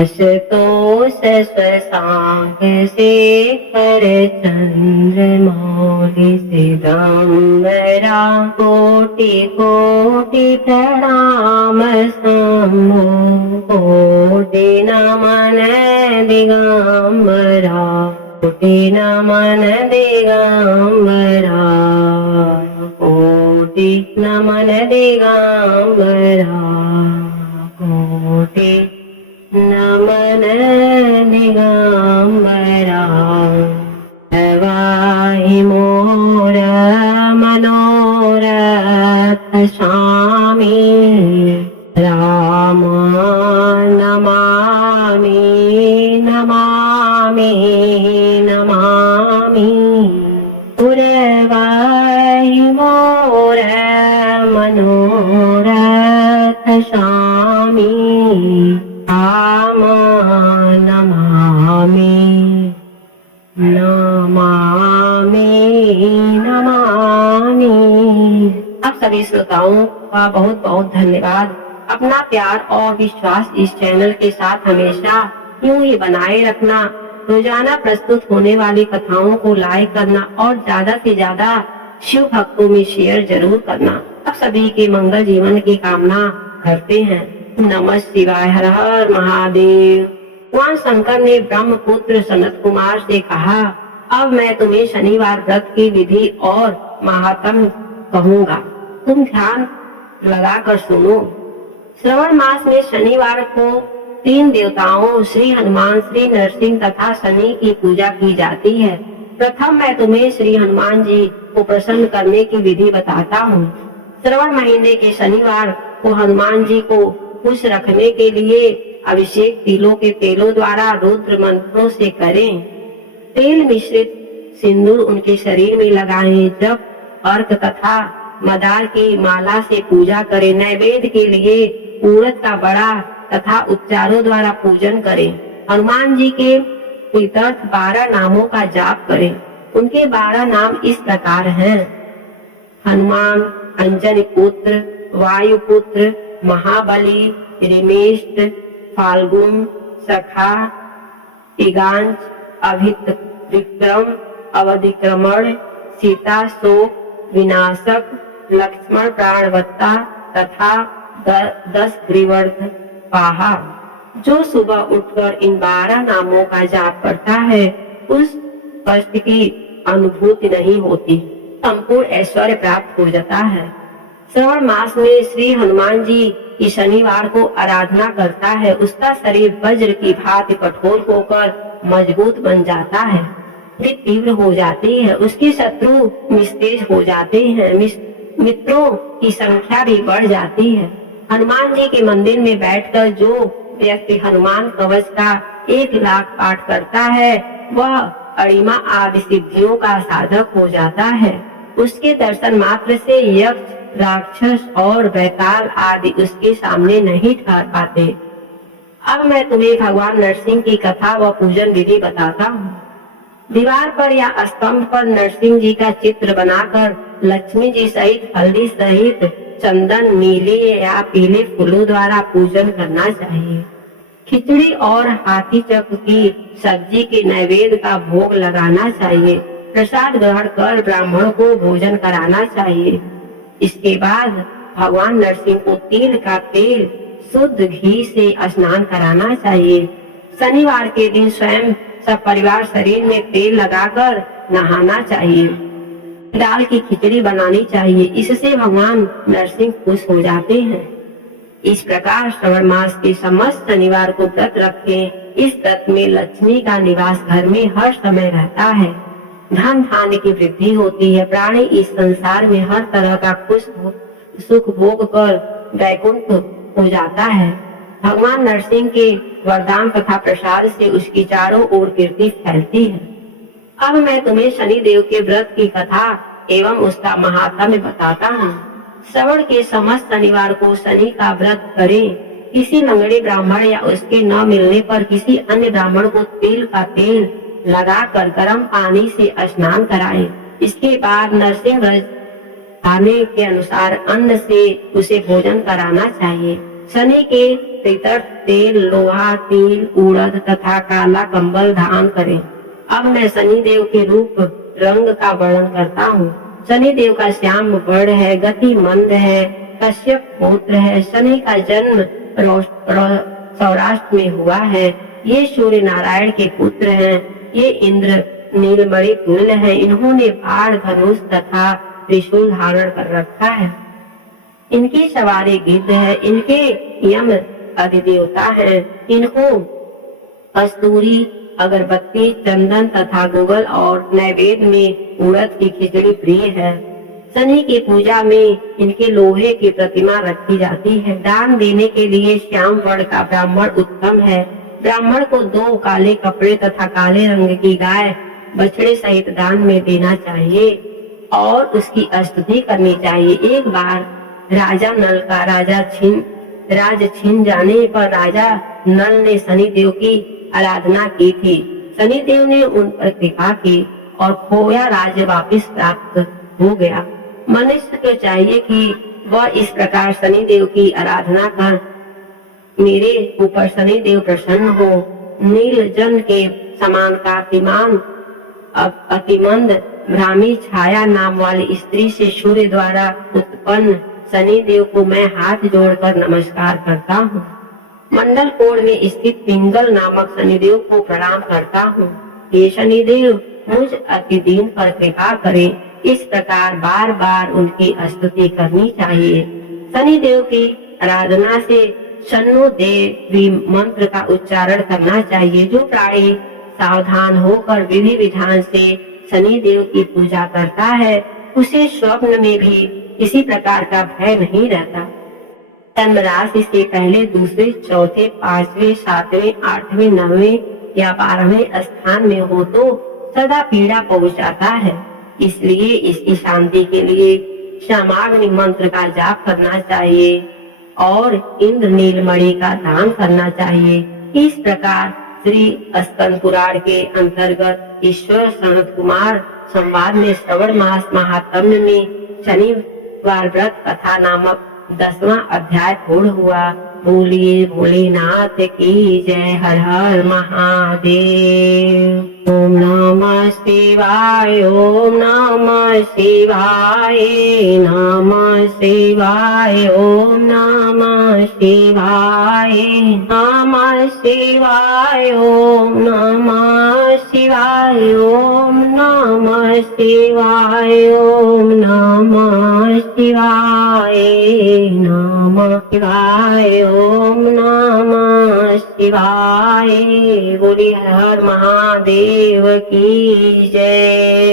असतोष स्वसांग शेखर चंद्रमौलि सिदंबरा कोटि कोटि प्रणाम शंभो कोटि नमन दिगंबरा कोटि नमन दिगंबरा कोटि नमन दिगंबरा कोटि नमन दिगंबरा वाहि मोर मनोरथ स्वामी राम नमामि नमामि नमामि पुरवाहि मोर मनोरथ स्वामी राम नमामि नमामि नमामि। आप सभी श्रोताओं का बहुत बहुत धन्यवाद। अपना प्यार और विश्वास इस चैनल के साथ हमेशा यूं ही बनाए रखना। रोजाना प्रस्तुत होने वाली कथाओं को लाइक करना और ज्यादा से ज्यादा शिव भक्तों में शेयर जरूर करना। आप सभी के मंगल जीवन की कामना करते हैं। नमः शिवाय। हर हर महादेव। भगवान शंकर ने ब्रह्मपुत्र सनत कुमार से कहा, अब मैं तुम्हें शनिवार व्रत की विधि और महात्म्य कहूँगा, तुम ध्यान लगाकर सुनो। श्रवण मास में शनिवार को 3 देवताओं श्री हनुमान, श्री नरसिंह तथा शनि की पूजा की जाती है। प्रथम मैं तुम्हें श्री हनुमान जी को प्रसन्न करने की विधि बताता हूँ। श्रवण महीने के शनिवार को हनुमान जी को खुश रखने के लिए अभिषेक तिलों के तेलों द्वारा रुद्र मंत्रों से करें। तेल मिश्रित सिंदूर उनके शरीर में लगाएं। जब अर्क तथा मदार की माला से पूजा करें। नैवेद्य के लिए उड़द का बड़ा तथा उच्चारों द्वारा पूजन करें। हनुमान जी के प्रीत्यर्थ 12 नामों का जाप करें। उनके 12 नाम इस प्रकार हैं: हनुमान, अंजनी पुत्र, वायुपुत्र, महाबली, रिमेष्ट, फाल्गुन, सखा, तिगांच, अभित विक्रम, अवधिक्रमण, सीता शोक विनाशक, लक्ष्मण प्राणवत्ता तथा 10 ग्रीवर्ध पाहा। जो सुबह उठकर इन 12 नामों का जाप करता है उस कष्ट की अनुभूति नहीं होती, संपूर्ण ऐश्वर्य प्राप्त हो जाता है। श्रवण मास में श्री हनुमान जी की शनिवार को आराधना करता है, उसका शरीर वज्र की भांति कठोर होकर मजबूत बन जाता है, तीव्र हो जाती है, उसके शत्रु निस्तेज हो जाते हैं, मित्रों की संख्या भी बढ़ जाती है। हनुमान जी के मंदिर में बैठकर जो व्यक्ति हनुमान कवच का 1 लाख पाठ करता है वह अणिमा आदि सिद्धियों का साधक हो जाता है। उसके दर्शन मात्र से यक्ष, राक्षस और बैताल आदि उसके सामने नहीं ठहर पाते। अब मैं तुम्हें भगवान नरसिंह की कथा व पूजन विधि बताता हूँ। दीवार पर या स्तंभ पर नरसिंह जी का चित्र बनाकर लक्ष्मी जी सहित हल्दी सहित चंदन, नीले या पीले फूलों द्वारा पूजन करना चाहिए। खिचड़ी और हाथी चक्र की सब्जी के नैवेद्य का भोग लगाना चाहिए। प्रसाद ग्रहण कर ब्राह्मण को भोजन कराना चाहिए। इसके बाद भगवान नरसिंह को तिल का तेल शुद्ध घी से स्नान कराना चाहिए। शनिवार के दिन स्वयं सब परिवार शरीर में तेल लगाकर नहाना चाहिए। दाल की खिचड़ी बनानी चाहिए, इससे भगवान नरसिंह खुश हो जाते हैं। इस प्रकार श्रवण मास के समस्त शनिवार को व्रत रखें। इस व्रत में लक्ष्मी का निवास घर में हर समय रहता है, धन धान्य की वृद्धि होती है, प्राणी इस संसार में हर तरह का सुख भोग कर वैकुंठ हो जाता है। भगवान नरसिंह के वरदान तथा प्रसाद से उसकी चारों ओर कीर्ति फैलती है। अब मैं तुम्हें शनिदेव के व्रत की कथा एवं उसका महात्म्य बताता हूँ। श्रवण के समस्त शनिवार को शनि का व्रत करें। किसी लंगड़े ब्राह्मण या उसके न मिलने पर किसी अन्य ब्राह्मण को तिल का तेल लगाकर गर्म पानी से स्नान कराएं। इसके बाद नरसिंह व्रत खाने के अनुसार अन्न से उसे भोजन कराना चाहिए। शनि के तीर्थ तेल, लोहा, तिल, उड़द तथा काला कंबल धारण करें। अब मैं शनि देव के रूप रंग का वर्णन करता हूँ। शनि देव का श्याम वर्ण है, गति मंद है, कश्यप पुत्र है। शनि का जन्म सौराष्ट्र में हुआ है। ये सूर्य नारायण के पुत्र हैं। ये इंद्र नीलमणि तुल्य है। इन्होंने बाण, धनुष तथा त्रिशूल धारण कर रखा है। इनकी सवारी गिद्ध है। इनके यम अधिदेवता है। इनको कस्तूरी, अगरबत्ती, चंदन तथा गुगल और नैवेद्य में उड़द की खिचड़ी प्रिय है। शनि की पूजा में इनके लोहे की प्रतिमा रखी जाती है। दान देने के लिए श्याम वर्ण का ब्राह्मण उत्तम है। ब्राह्मण को 2 काले कपड़े तथा काले रंग की गाय बछड़े सहित दान में देना चाहिए और उसकी स्तुति करनी चाहिए। एक बार राजा नल का राज छीन जाने पर राजा नल ने शनिदेव की आराधना की थी। शनिदेव ने उन पर कृपा की और खोया राज्य वापस प्राप्त हो गया। मनुष्य को चाहिए कि वह इस प्रकार शनिदेव की आराधना कर मेरे ऊपर शनिदेव प्रसन्न हो। नीलजन के समान कांतिमान अतिमंद ब्राह्मी छाया नाम वाली स्त्री से सूर्य द्वारा उत्पन्न शनिदेव को मैं हाथ जोड़कर नमस्कार करता हूँ। मंडल कोण में स्थित पिंगल नामक शनिदेव को प्रणाम करता हूँ। ये शनिदेव मुझ अति दीन पर कृपा करे। इस प्रकार बार बार उनकी स्तुति करनी चाहिए। शनिदेव की आराधना से शन्नो देवी मंत्र का उच्चारण करना चाहिए। जो प्राणी सावधान होकर विधि विधान से शनिदेव की पूजा करता है उसे स्वप्न में भी किसी प्रकार का भय नहीं रहता। जन्म राशि से पहले, दूसरे, चौथे, 5वें, 7वें, 8वें, 9वें या 12वें स्थान में हो तो सदा पीड़ा पहुंचाता है। इसलिए इसकी शांति के लिए क्षमाग्नि मंत्र का जाप करना चाहिए और इंद्र नीलमणि का दान करना चाहिए। इस प्रकार श्री स्कंद पुराण के अंतर्गत ईश्वर सनत कुमार संवाद में श्रवण मास महात्म्य में शनिवार व्रत कथा नामक 10वां अध्याय पूर्ण हुआ। बोलिए भोलेनाथ की जय। हर हर महादेव। ओम नमः शिवाय। ओम नमः शिवाय। नमः शिवाय। ओम नमः शिवाय। नमः शिवाय। ओम नमः शिवाय। ओम नमः शिवाय। ओम नमः शिवाय। नमः शिवाय। ओम नमः शिवाय। बोलिए हर हर महादेव की जय।